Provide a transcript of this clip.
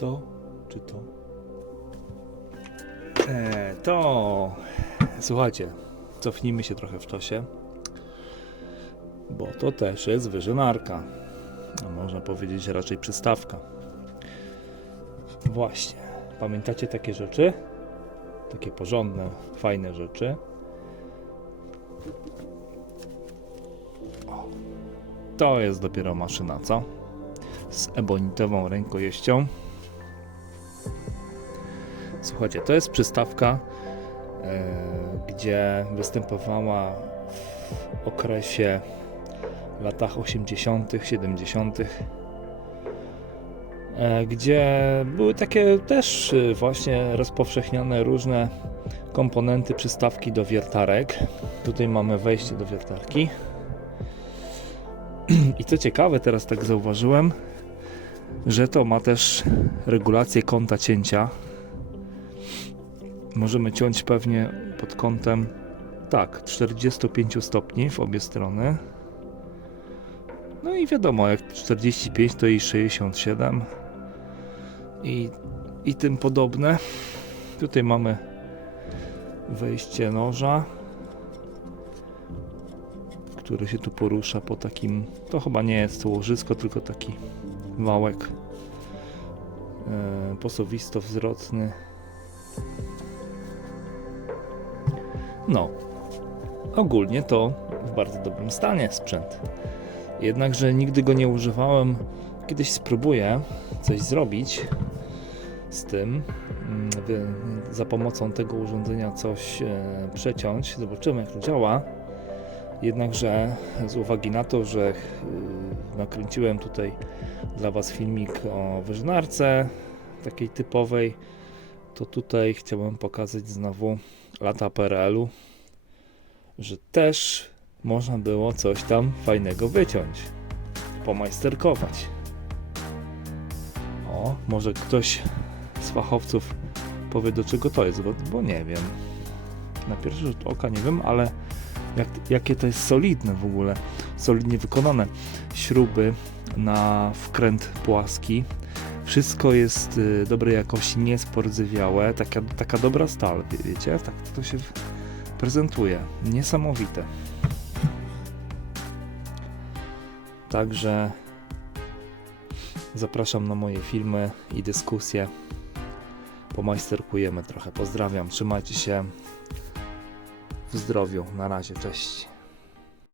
to, czy to? E, to. Słuchajcie, cofnijmy się trochę w czasie. Bo to też jest wyżynarka. A można powiedzieć raczej przystawka. Właśnie. Pamiętacie takie rzeczy? Takie porządne, fajne rzeczy. O, to jest dopiero maszyna, co? Z ebonitową rękojeścią. Słuchajcie, to jest przystawka, e, gdzie występowała w okresie latach 80., 70., e, gdzie były takie też e, właśnie rozpowszechniane różne komponenty przystawki do wiertarek. Tutaj mamy wejście do wiertarki. I co ciekawe, teraz tak zauważyłem, że to ma też regulację kąta cięcia. Możemy ciąć pewnie pod kątem tak, 45 stopni w obie strony. No i wiadomo, jak 45 to i 67 i, i tym podobne. Tutaj mamy wejście noża, który się tu porusza po takim. To chyba nie jest to łożysko, tylko taki wałek e, posowisto-wzrotny. No, ogólnie to w bardzo dobrym stanie sprzęt. Jednakże nigdy go nie używałem. Kiedyś spróbuję coś zrobić z tym. mm, Za pomocą tego urządzenia coś e, przeciąć. Zobaczymy, jak to działa. Jednakże z uwagi na to, że e, nakręciłem tutaj dla Was filmik o wyżynarce takiej typowej, to tutaj chciałem pokazać znowu lata PRL-u, że też można było coś tam fajnego wyciąć, pomajsterkować. O, może ktoś z fachowców powie do czego to jest, bo, bo nie wiem. Na pierwszy rzut oka nie wiem, ale jak, jakie to jest solidne w ogóle, solidnie wykonane. Śruby na wkręt płaski. Wszystko jest y, dobrej jakości, nie spordzywiałe, taka, taka dobra stal, wie- wiecie? Tak to się prezentuje. Niesamowite. Także zapraszam na moje filmy i dyskusje. Pomajsterkujemy trochę. Pozdrawiam, trzymajcie się w zdrowiu. Na razie, cześć.